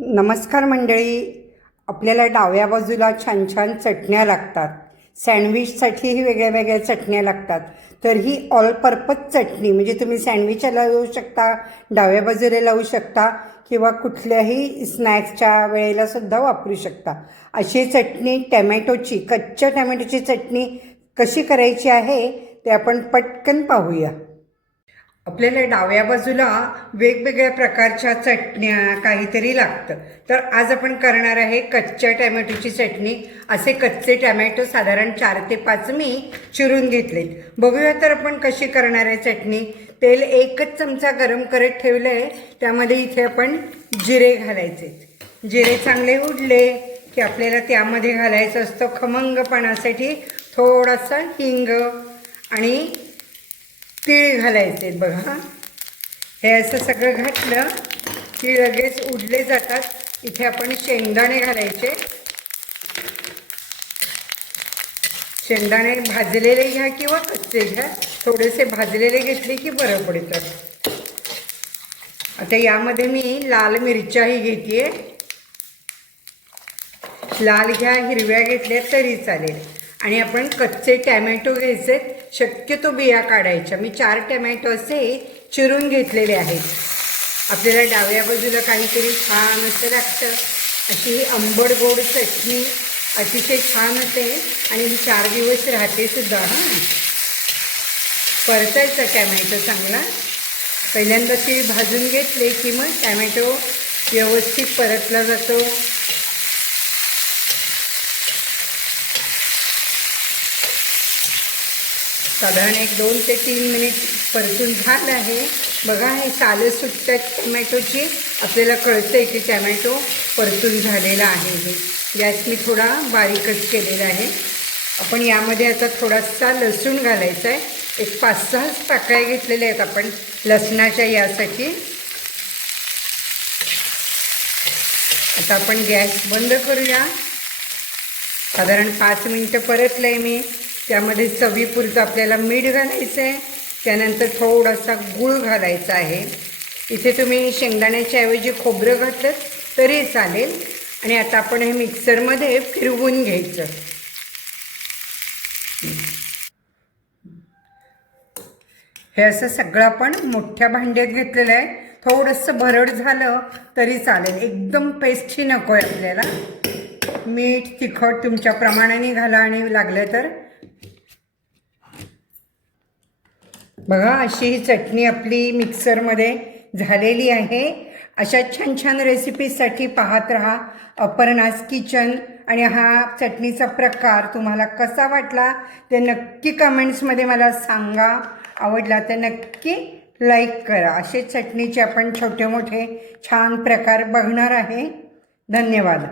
नमस्कार मंडळी. आपल्याला डाव्या बाजूला छान छान चटण्या लागतात. सँडविचसाठीही वेगळ्या वेगळ्या चटण्या लागतात. तर ही ऑल पर्पज चटणी म्हणजे तुम्ही सँडविचला लावू शकता डाव्या बाजूला लावू शकता किंवा कुठल्याही स्नॅक्सच्या वेळेला सुद्धा वापरू शकता. अशी चटणी टॅमॅटोची कच्च्या टॅमॅटोची चटणी कशी करायची आहे ते आपण पटकन पाहूया. आपल्याला डाव्या बाजूला वेगवेगळ्या प्रकारच्या चटण्या काहीतरी लागतं. तर आज आपण करणार आहे कच्च्या टॅमॅटोची चटणी. असे कच्चे टॅमॅटो साधारण चार ते पाच मी चिरून घेतलेत. बघूया तर आपण कशी करणार आहे चटणी. तेल एकच चमचा गरम करत ठेवलं आहे त्यामध्ये इथे आपण जिरे घालायचे. जिरे चांगले उडले की आपल्याला त्यामध्ये घालायचं असतं खमंगपणासाठी थोडासा हिंग आणि तीळ घालायचे बघा हे. असं सगळं घातलं की लगेच उडले जातात. इथे आपण शेंगदाणे घालायचे. शेंगदाणे भाजलेले घ्या किंवा कच्चे घ्या. थोडेसे भाजलेले घेतले की बरं पडतं. आता यामध्ये मी लाल मिरच्याही घेते लाल घ्या हिरव्या घेतल्या तरी चालेल. आणि आपण कच्चे टॅमॅटो घ्यायचे शक्यतो बिया काढायच्या. मी चार टमॅटो असे चिरून घेतलेले आहेत. आपल्याला डाव्या बाजूला काहीतरी छान असं लागतं. अशी ही आंबड गोड चटणी अतिशय छान होते. आणि ही चार दिवस राहते सुद्धा हां. परतायचा टॅमॅटो चांगला. पहिल्यांदा ती भाजून घेतले की मग टॅमॅटो व्यवस्थित परतला जातो. साधारण एक दोन ते तीन मिनिट परतून झालं आहे. बघा हे सालं सुटतात टमॅटोची. आपल्याला कळतं की टॅमॅटो परतून झालेला आहे हे. गॅस मी थोडा बारीकच केलेला आहे. आपण यामध्ये आता थोडासा लसूण घालायचा आहे एक पाच सहाच पाकळ्या घेतलेल्या आहेत आपण. लसणाच्या यासाठी. आता आपण गॅस बंद करूया. साधारण पाच मिनटं परतलं आहे मी. त्यामध्ये चवीपुरतं आपल्याला मीठ घालायचं आहे त्यानंतर थोडासा गूळ घालायचा आहे. इथे तुम्ही शेंगदाण्याच्या ऐवजी खोबरं घातलं तरी चालेल. आणि आता आपण हे मिक्सरमध्ये फिरवून घ्यायचं. हे असं सगळं आपण मोठ्या भांड्यात घेतलेलं आहे. थोडंसं भरड झालं तरी चालेल. एकदम पेस्टही नको आहे आपल्याला. मीठ तिखट तुमच्या प्रमाणाने घाला आणि लागलं तर. बघा अशी ही चटणी आपली मिक्सरमध्ये झालेली आहे. अशा छान छान रेसिपीजसाठी पाहत राहा. अपर्णास किचन आणि हा चटणीचा प्रकार तुम्हाला कसा वाटला ते नक्की कमेंट्समध्ये मला सांगा. आवडला तर नक्की लाईक करा. असे चटणीचे आपण छोटे मोठे छान प्रकार बघणार आहे. धन्यवाद.